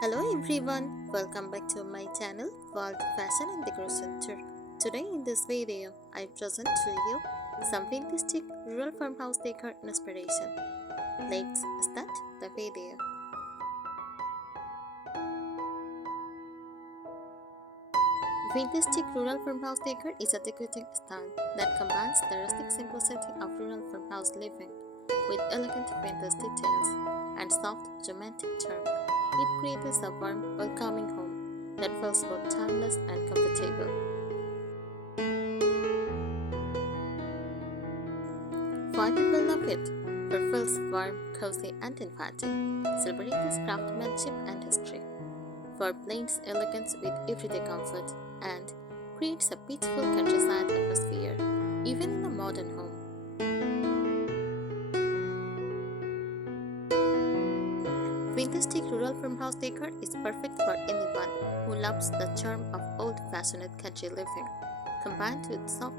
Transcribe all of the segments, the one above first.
Hello everyone, welcome back to my channel World Fashion and Decoration Tour. Today in this video, I present to you some fantastic rural farmhouse decor inspiration. Let's start the video. Fantastic rural farmhouse decor is a decorating style that combines the rustic simplicity of rural farmhouse living with elegant vintage details and soft romantic charm. It creates a warm, welcoming home that feels both timeless and comfortable. Why people love it? For it feels warm, cozy, and inviting, celebrating craftsmanship and history. For blends elegance with everyday comfort and creates a peaceful countryside atmosphere, even in a modern home. Fantastic rural farmhouse decor is perfect for anyone who loves the charm of old-fashioned country living, combined with soft,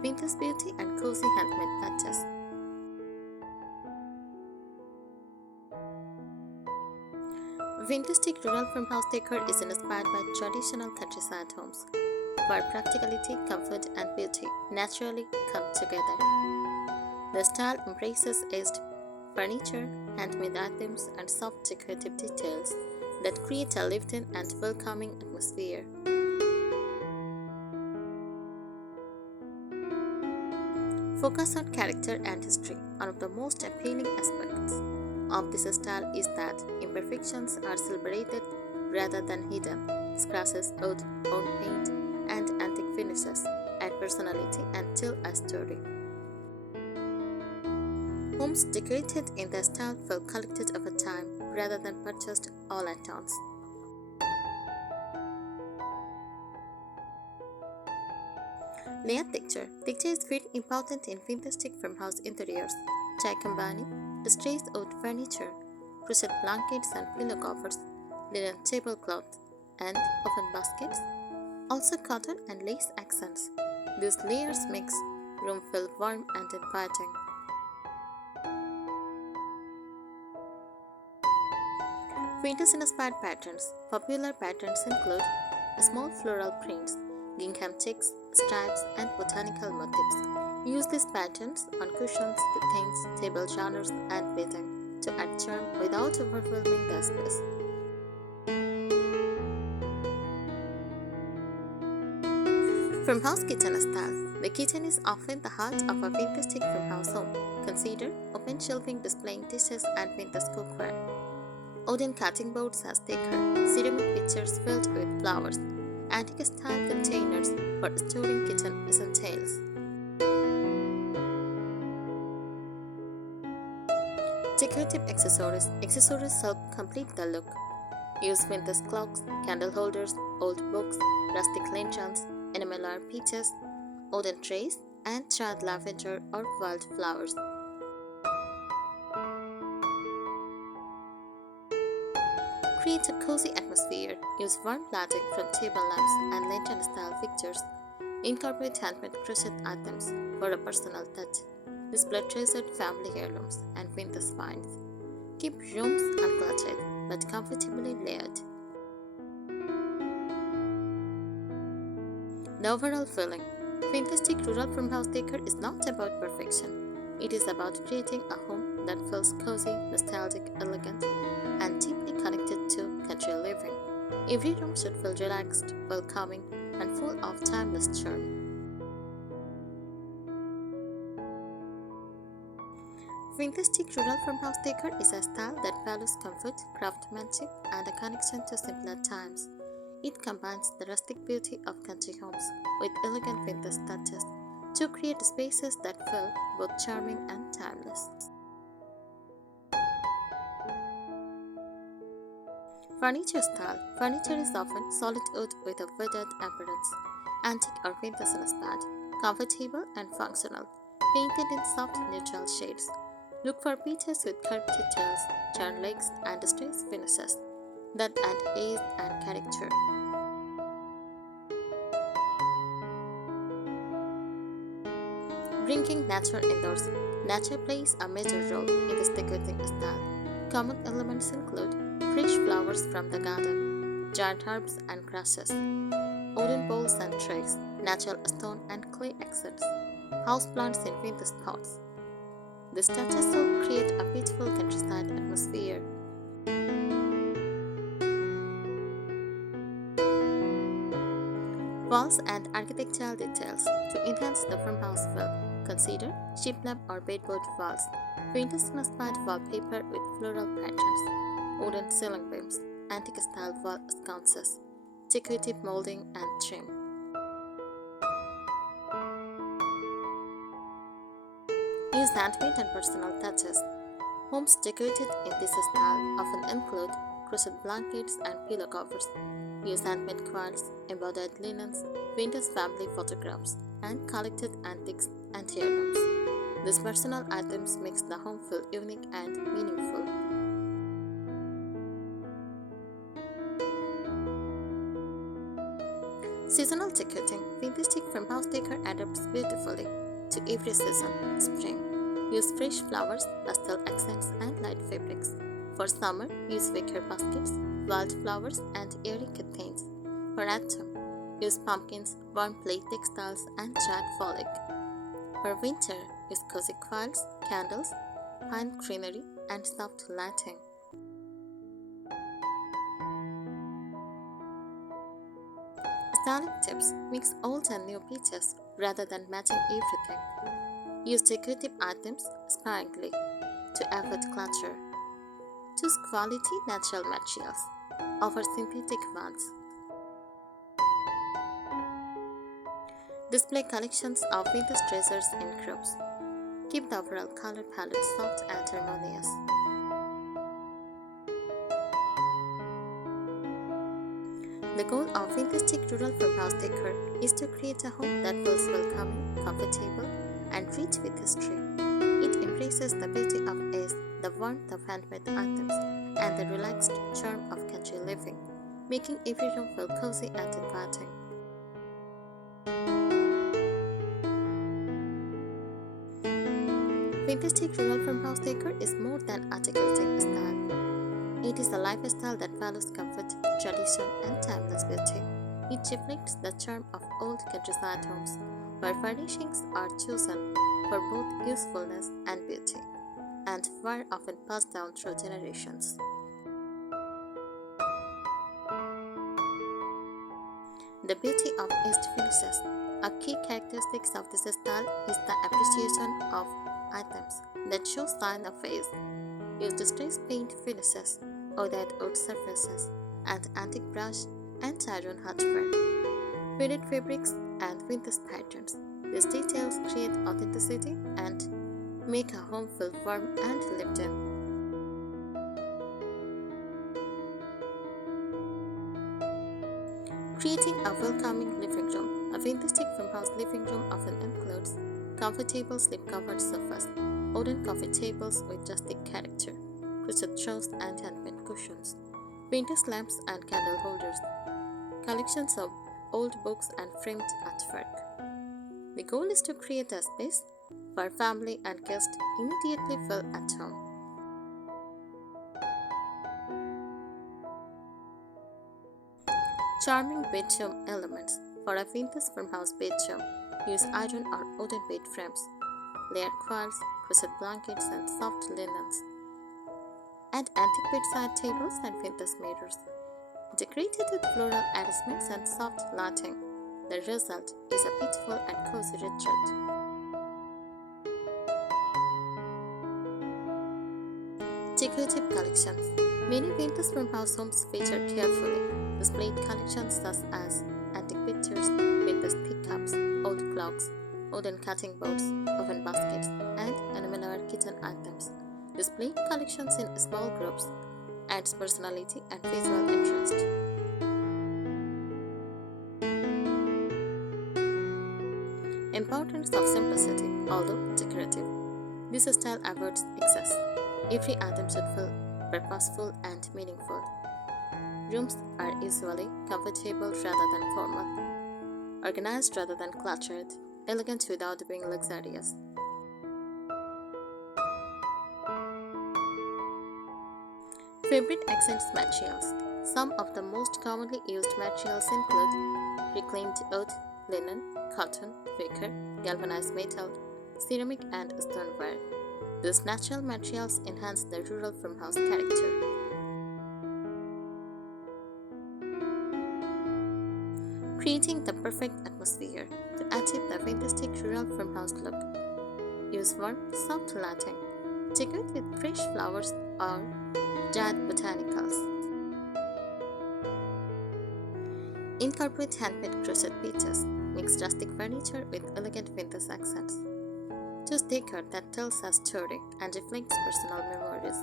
vintage beauty and cozy handmade touches. Fantastic rural farmhouse decor is inspired by traditional countryside homes, where practicality, comfort, and beauty naturally come together. The style embraces aged furniture, handmade items, and soft decorative details that create a lived-in and welcoming atmosphere. Focus on character and history. One of the most appealing aspects of this style is that imperfections are celebrated rather than hidden. Scratches, old paint, and antique finishes add personality and tell a story. Homes decorated in the style feel collected over time rather than purchased all at once. Layered texture. Texture is very important in fantastic farmhouse interiors. By combining distressed old furniture, crochet blankets and pillow covers, linen tablecloths, and open baskets, also cotton and lace accents. These layers makes room feel warm and inviting. Vintage-inspired patterns. Popular patterns include small floral prints, gingham checks, stripes, and botanical motifs. Use these patterns on cushions, curtains, table genres, and bedding to add charm without overwhelming the space. Farmhouse kitchen style. The kitchen is often the heart of a fantastic farmhouse home. Consider open shelving displaying dishes and vintage cookware. Wooden cutting boards as decor, ceramic pitchers filled with flowers, antique-style containers for storing kitchen essentials. Decorative accessories. Accessories help complete the look. Use vintage clocks, candle holders, old books, rustic lanterns, enamel art pieces, wooden trays, and charred lavender or wildflowers. Create a cozy atmosphere. Use warm lighting from table lamps and lantern-style fixtures. Incorporate handmade crochet items for a personal touch. Display treasured family heirlooms and vintage finds. Keep rooms uncluttered but comfortably layered. The overall feeling. Fantastic rural farmhouse decor is not about perfection. It is about creating a home that feels cozy, nostalgic, elegant, and deeply connected to country living. Every room should feel relaxed, welcoming, and full of timeless charm. Fantastic rural farmhouse decor is a style that values comfort, craftsmanship, and a connection to simpler times. It combines the rustic beauty of country homes with elegant vintage touches to create spaces that feel both charming and timeless. Furniture style. Furniture is often solid wood with a wooded appearance, antique or vintage inspired, comfortable and functional, painted in soft neutral shades. Look for pieces with curved details, charred legs, and distressed finishes that add age and character. Bringing nature indoors. Nature plays a major role in this decorating style. Common elements include fresh flowers from the garden, giant herbs and grasses, wooden bowls and trays, natural stone and clay accents, houseplants in vintage pots. These touches will create a beautiful countryside atmosphere. Walls and architectural details to enhance the farmhouse feel. Consider shiplap or bedboard walls, vintage-inspired wallpaper with floral patterns, wooden ceiling beams, antique-style wall sconces, decorative molding and trim. Use handmade and personal touches. Homes decorated in this style often include crochet blankets and pillow covers. Use handmade quilts, embroidered linens, vintage family photographs, and collected antiques and heirlooms. These personal items makes the home feel unique and meaningful. Seasonal decorating. Vintage farmhouse decor adapts beautifully to every season. Spring. Use fresh flowers, pastel accents, and light fabrics. For summer, use wicker baskets, wildflowers, and airy curtains. For autumn, use pumpkins, warm plate textiles, and giant foliage. For winter, use cozy quilts, candles, pine greenery, and soft lighting. Styling tips. Mix old and new pieces rather than matching everything. Use decorative items sparingly to avoid clutter. Choose quality natural materials. Avoid synthetic ones. Display collections of vintage treasures in groups. Keep the overall color palette soft and harmonious. The goal of vintage rural farmhouse decor is to create a home that feels welcoming, comfortable, and rich with history. It embraces the beauty of ease, the warmth of handmade items, and the relaxed charm of country living, making every room feel cozy and inviting. Vintage rural farmhouse decor is more than a decorating style. It is a lifestyle that values comfort, tradition, and timeless beauty. It reflects the charm of old countryside homes, where furnishings are chosen for both usefulness and beauty, and were often passed down through generations. The beauty of aged finishes. A key characteristic of this style is the appreciation of items that show signs of age. Use distressed paint finishes, ordered wood surfaces, and antique brush and iron hardware, faded fabrics, and vintage patterns. These details create authenticity and make a home feel warm and lived in. Creating a welcoming living room. A vintage farmhouse living room often includes comfortable slip-covered sofas, wooden coffee tables with rustic character, crochet throws and handmade cushions, vintage lamps and candle holders, collections of old books and framed artwork. The goal is to create a space where family and guests immediately feel at home. Charming bedroom elements. For a vintage farmhouse bedroom, use iron or wooden bed frames, layered quilts, crochet blankets, and soft linens. Add antique bedside tables and vintage mirrors, decorated with floral arrangements and soft lighting. The result is a beautiful and cozy retreat. Decorative collections. Many vintage farmhouse homes feature carefully displayed collections such as antique pictures, vintage teacups, old clocks, wooden cutting boards, oven baskets, and animal or kitchen items. Displaying collections in small groups adds personality and visual interest. Importance of simplicity, although decorative. This style avoids excess. Every item should feel purposeful and meaningful. Rooms are usually comfortable rather than formal, organized rather than cluttered, elegant without being luxurious. Fabric accents materials. Some of the most commonly used materials include reclaimed earth, linen, cotton, wicker, galvanized metal, ceramic, and stoneware. These natural materials enhance the rural farmhouse character. Creating the perfect atmosphere to achieve the fantastic rural farmhouse look. Use warm, soft lighting. Decorate with fresh flowers or dried botanicals. Incorporate handmade crochet pieces. Mix rustic furniture with elegant vintage accents. Choose decor that tells a story and reflects personal memories.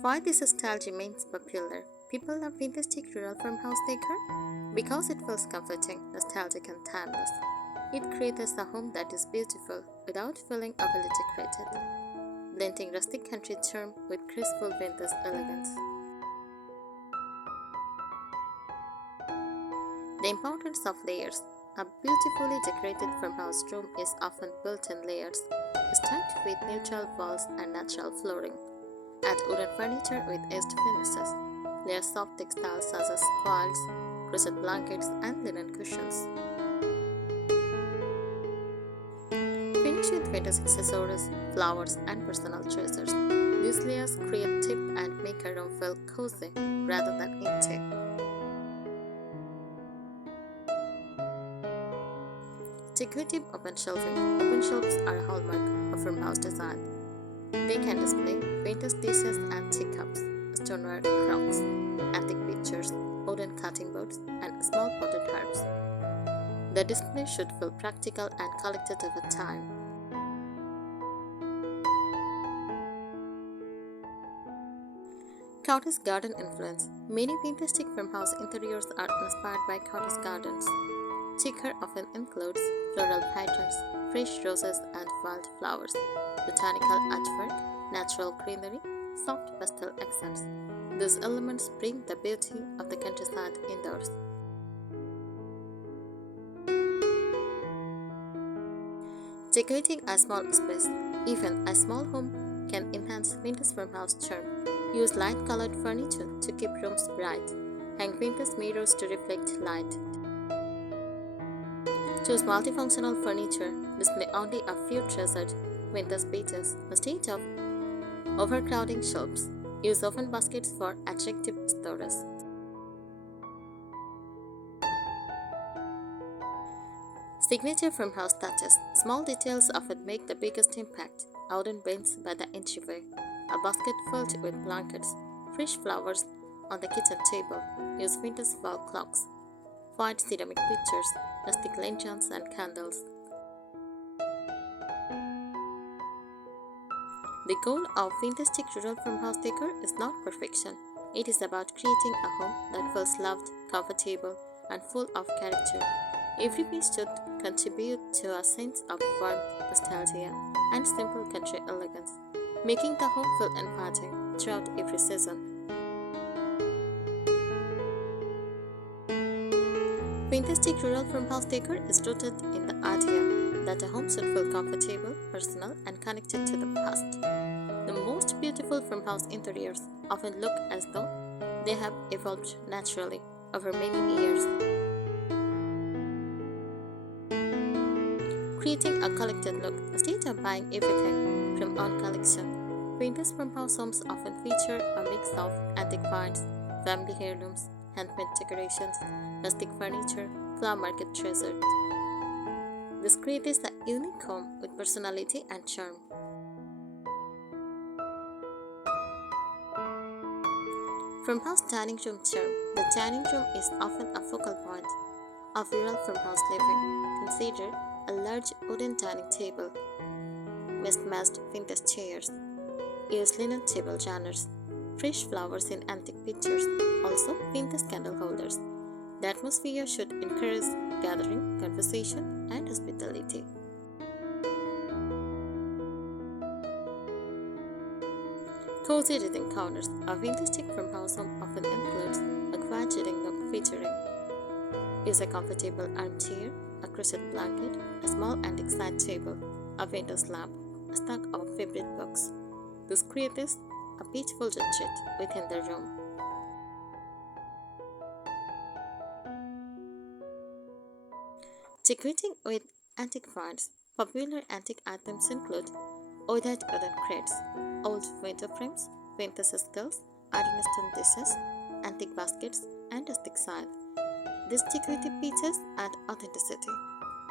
Why this style remains popular? People love fantastic rural farmhouse decor because it feels comforting, nostalgic, and timeless. It creates a home that is beautiful without feeling overly decorated, blending rustic country charm with graceful vintage elegance. The importance of layers. A beautifully decorated farmhouse room is often built in layers, stacked with neutral walls and natural flooring. Add wooden furniture with edged finishes. Layer soft textiles such as quilts, crochet blankets, and linen cushions. Finish with vintage accessories, flowers, and personal treasures. These layers create depth and make a room feel cozy rather than empty. Decorative open shelving. Open shelves are a hallmark of farmhouse design. They can display vintage dishes and teacups, stoneware crocks, antique pictures, wooden cutting boards, and small potted herbs. The display should feel practical and collected over time. Cottage garden influence. Many fantastic farmhouse interiors are inspired by cottage gardens. Decor often includes floral patterns, fresh roses and wildflowers, botanical artwork, natural greenery, soft pastel accents. These elements bring the beauty of the countryside indoors. Decorating a small space. Even a small home can enhance vintage farmhouse charm. Use light-colored furniture to keep rooms bright. Hang vintage mirrors to reflect light. Choose multifunctional furniture. Display only a few treasured vintage pieces instead of overcrowding shelves. Use open baskets for attractive storage. Signature farmhouse touches. Small details often make the biggest impact. A wooden bench by the entryway. A basket filled with blankets. Fresh flowers on the kitchen table. Use vintage wall clocks. White ceramic pictures, rustic lanterns, and candles. The goal of fantastic rural farmhouse decor is not perfection. It is about creating a home that feels loved, comfortable, and full of character. Every piece should contribute to a sense of warmth, nostalgia, and simple country elegance, making the home feel inviting throughout every season. Fantastic rural farmhouse decor is rooted in the idea that a home should feel comfortable, personal, and connected to the past. The most beautiful farmhouse interiors often look as though they have evolved naturally over many years. Creating a collected look instead of buying everything from one collection. Vintage farmhouse homes often feature a mix of antique finds, family heirlooms, handmade decorations, rustic furniture, flower market treasures. This creates a unique home with personality and charm. Farmhouse dining room charm. The dining room is often a focal point of rural farmhouse living. Consider a large wooden dining table, mismatched vintage chairs. Use linen table runners, fresh flowers in antique pictures, also vintage candle holders. The atmosphere should encourage gathering, conversation, and hospitality. Cozy reading corners. A fantastic farmhouse home often includes a quiet reading nook featuring use a comfortable armchair, a crochet blanket, a small antique side table, a window lamp, a stack of favorite books. This creates a peaceful retreat within the room. Decorating with antique finds. Popular antique items include oiled wooden crates, old window frames, vintage skulls, iron stone dishes, antique baskets, and rustic signs. These decorative pieces add authenticity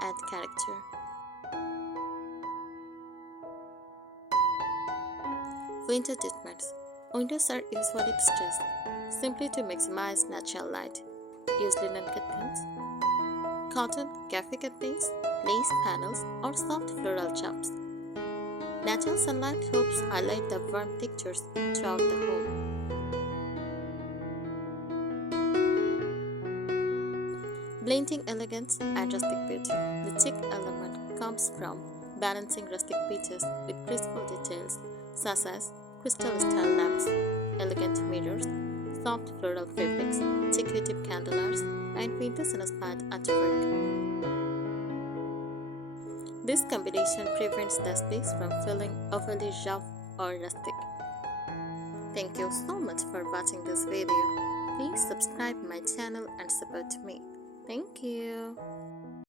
and character. Window treatments. Windows are usually distressed simply to maximize natural light. Use linen curtains, cotton, cafe curtains, lace panels, or soft floral chops. Natural sunlight helps highlight the warm textures throughout the home. Blending elegance and rustic beauty. The chic element comes from balancing rustic features with graceful details such as crystal style lamps, elegant mirrors, soft floral fabrics, decorative candelabras, and vintage inspired artwork. This combination prevents the space from feeling overly rough or rustic. Thank you so much for watching this video. Please subscribe my channel and support me. Thank you.